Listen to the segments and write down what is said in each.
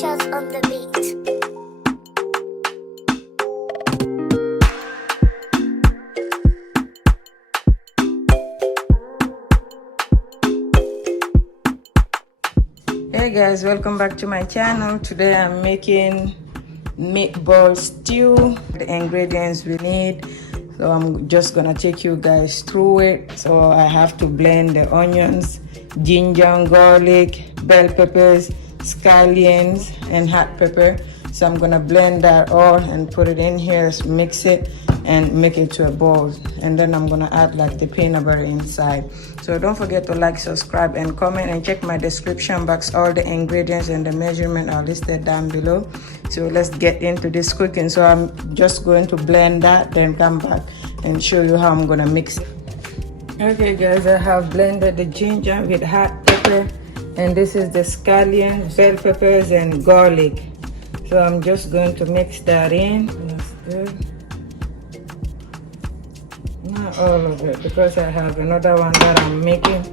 Shots on the beat. Hey guys, welcome back to my channel. Today I'm making meatball stew. The ingredients we need, so I'm just gonna take you guys through it. So I have to blend the onions, ginger, garlic, bell peppers, scallions, and hot pepper. So I'm gonna blend that all and put it in here, mix it and make it to a bowl, and then I'm gonna add like the peanut butter inside. So don't forget to like, subscribe, and comment, and check my description box. All the ingredients and the measurement are listed down below. So let's get into this cooking. So I'm just going to blend that, then come back and show you how I'm gonna mix it. Okay guys, I have blended the ginger with hot pepper, and this is the scallions, bell peppers, and garlic. So I'm just going to mix that in. That's good. Not all of it, because I have another one that I'm making.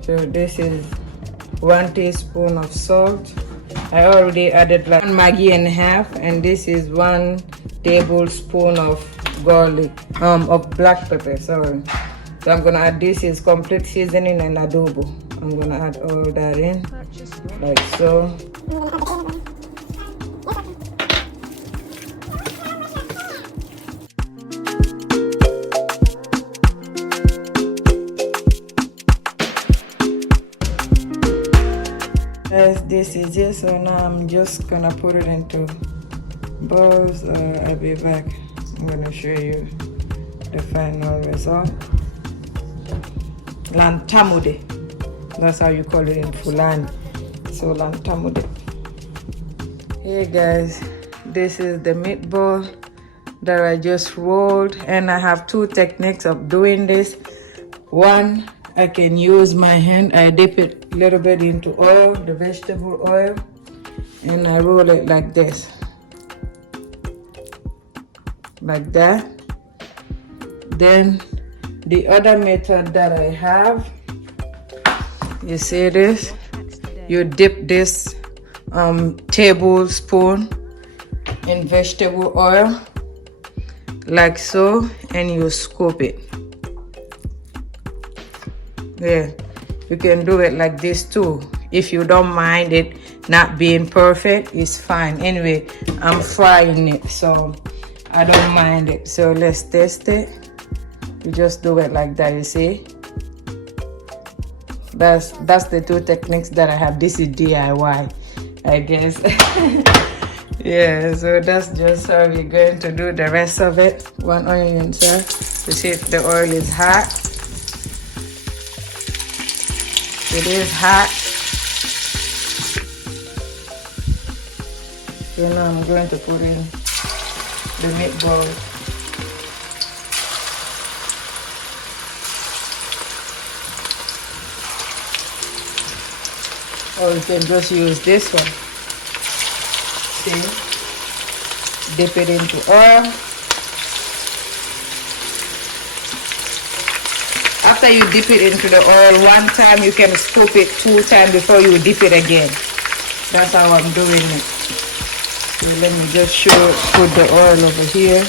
So this is 1 teaspoon of salt. I already added like 1 magi and a half, and this is 1 tablespoon of garlic, of black pepper, sorry. So I'm gonna add, this is complete seasoning and adobo. I'm gonna add all that in, like so. Yes, this is it. So now I'm just gonna put it into bowls. I'll be back. I'm gonna show you the final result. Lantamude, that's how you call it in Fulani. So lantamude. Hey guys, this is the meatball that I just rolled, and I have 2 techniques of doing this. One, I can use my hand. I dip it a little bit into oil, the vegetable oil, and I roll it like this, like that. Then the other method that I have, you see this, you dip this tablespoon in vegetable oil like so, and you scoop it. Yeah, you can do it like this too. If you don't mind it not being perfect, it's fine. Anyway, I'm frying it, so I don't mind it. So let's test it. You just do it like that, you see. That's the 2 techniques that I have. This is DIY, I guess. Yeah, so that's just how we're going to do the rest of it. 1 onion, sir. You see if the oil is hot. It is hot. So now I'm going to put in the meatball. Or you can just use this one. See? Dip it into oil. After you dip it into the oil 1 time, you can scoop it 2 times before you dip it again. That's how I'm doing it. So let me just put the oil over here.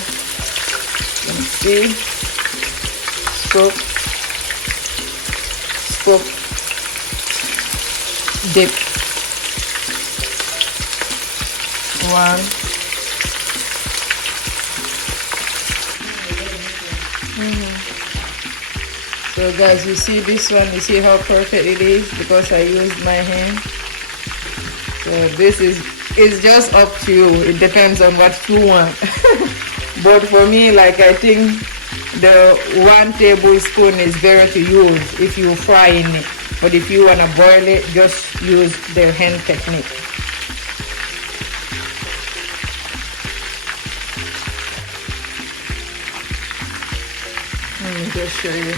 Let's see. Scoop. Scoop. Dip. 1. So guys, you see this one, you see how perfect it is because I used my hand. So this is, it's just up to you. It depends on what you want. But for me, like, I think the 1 tablespoon is better to use if you fry in it. But if you want to boil it, just use the hand technique. Let me just show you.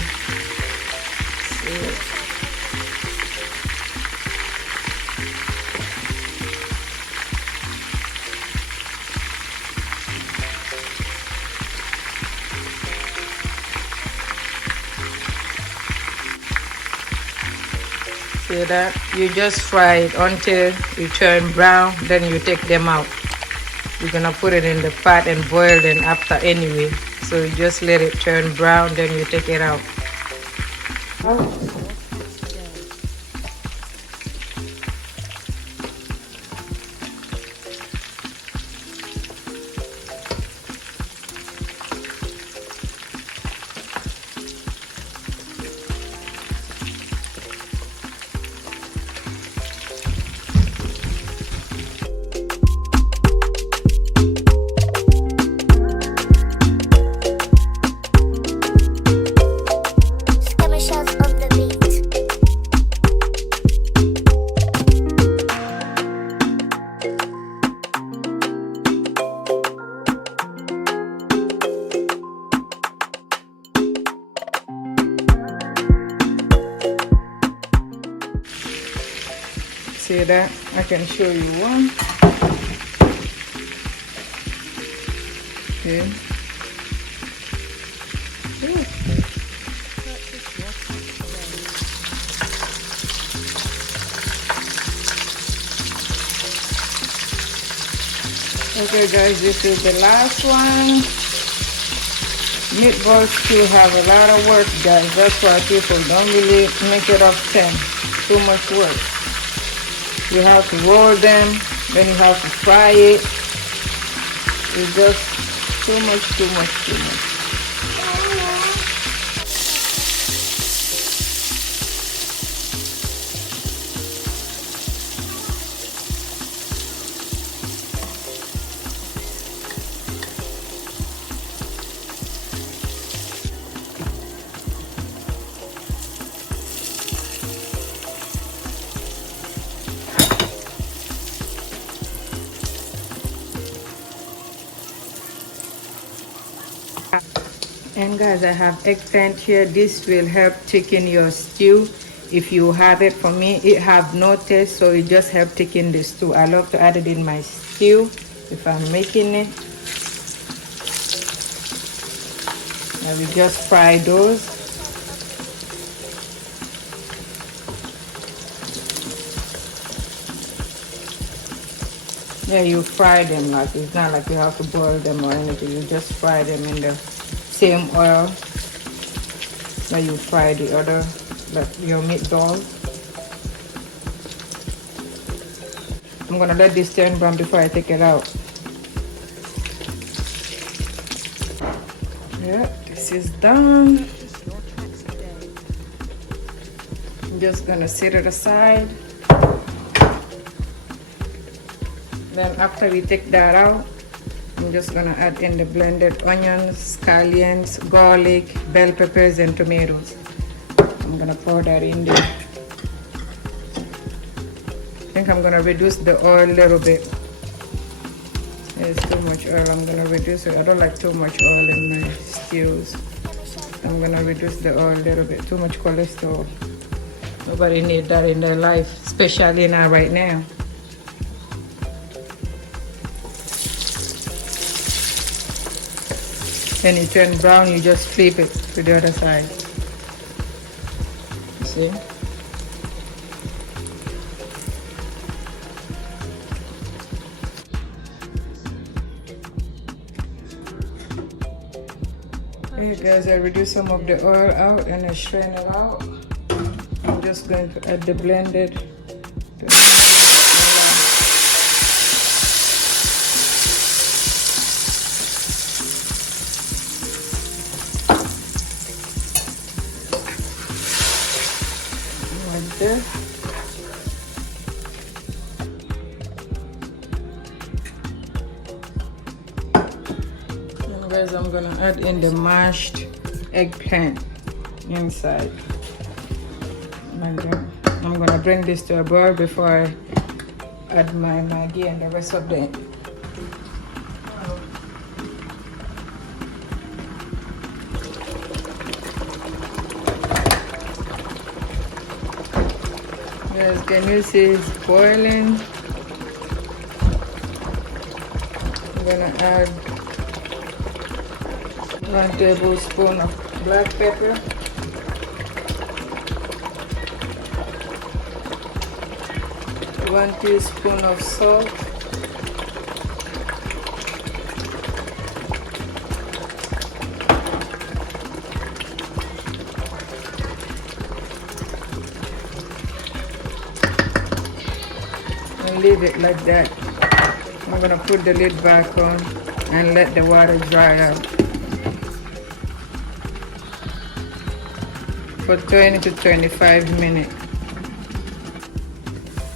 See that? You just fry it until you turn brown, then you take them out. You're gonna put it in the pot and boil them after anyway. So you just let it turn brown, then you take it out. See that? I can show you one. Okay. Okay guys, this is the last one. Meatballs still have a lot of work, guys. That's why people don't really make it often. Too much work. You have to roll them, then you have to fry it. It's just too much. And guys, I have eggplant here. This will help thicken your stew if you have it. For me, it have no taste, so it just help thicken the stew. I love to add it in my stew if I'm making it. I will just fry those. Yeah, you fry them, like it's not like you have to boil them or anything. You just fry them in the same oil that you fry the other, like your meatballs. I'm gonna let this turn brown before I take it out. Yeah, this is done. I'm just gonna set it aside. Then after we take that out, I'm just gonna add in the blended onions, scallions, garlic, bell peppers, and tomatoes. I'm gonna pour that in there. I think I'm gonna reduce the oil a little bit. There's too much oil. I'm gonna reduce it. I don't like too much oil in my stews. I'm gonna reduce the oil a little bit. Too much cholesterol. Nobody needs that in their life, especially now right now. When it turns brown, you just flip it to the other side. See? Okay guys, I reduce some of the oil out and I strain it out. I'm just going to add the blended. There. And guys, I'm gonna add in the mashed eggplant inside. Like that. I'm gonna bring this to a boil before I add my magi and the rest of the Yes, can you see it's boiling? I'm gonna add 1 tablespoon of black pepper. 1 teaspoon of salt. And leave it like that. I'm gonna put the lid back on and let the water dry out for 20 to 25 minutes.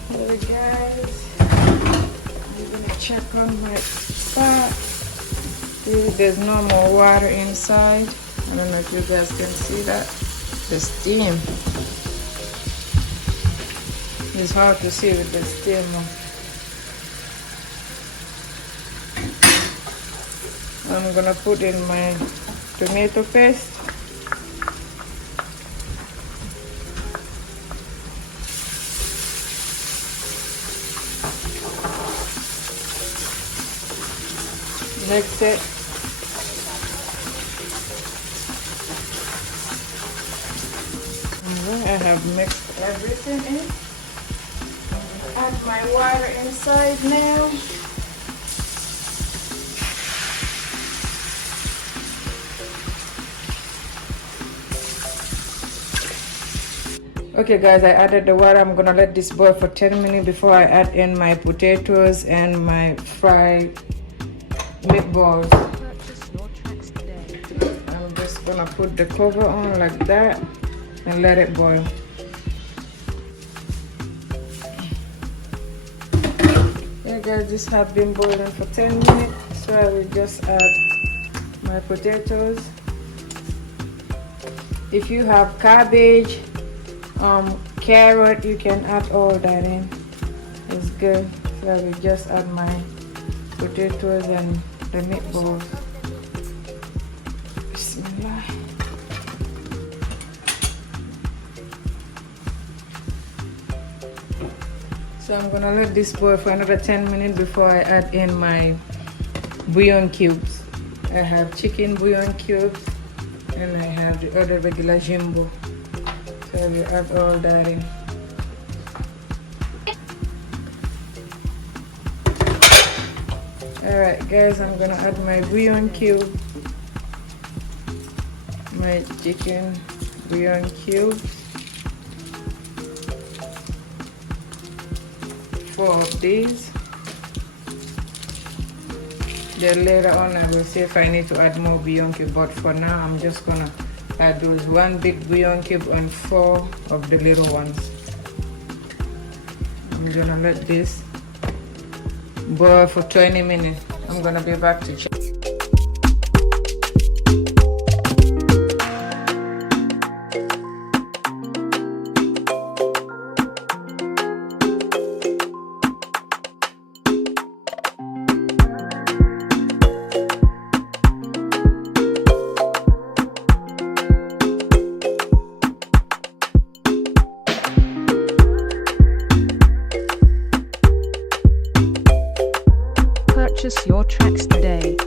Here guys, I'm gonna check on my pot. See, there's no more water inside. I don't know if you guys can see that. The steam. It's hard to see with the steam. I'm gonna put in my tomato paste. Mix it. Alright, I have mixed everything in. Add my water inside now. Okay guys, I added the water. I'm gonna let this boil for 10 minutes before I add in my potatoes and my fried meatballs. I'm just gonna put the cover on like that and let it boil. Yeah guys, this has been boiling for 10 minutes, so I will just add my potatoes. If you have cabbage, carrot, you can add all that in. It's good. So I will just add my potatoes and the meatballs. Bismillah. So I'm gonna let this boil for another 10 minutes before I add in my bouillon cubes. I have chicken bouillon cubes and I have the other regular jumbo. So we add all that in. Alright guys, I'm gonna add my bouillon cube, my chicken bouillon cube, 4 of these. Then later on I will see if I need to add more bouillon cube, but for now I'm just gonna add those 1 big bouillon cube and 4 of the little ones. I'm gonna let this boil for 20 minutes. I'm gonna be back to check. Purchase your tracks today.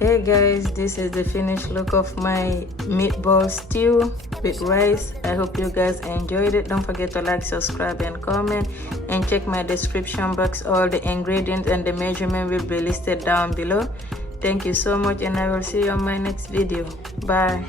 Hey guys, this is the finished look of my meatball stew with rice. I hope you guys enjoyed it. Don't forget to like, subscribe and comment, and check my description box. All the ingredients and the measurement will be listed down below. Thank you so much, and I will see you on my next video. Bye.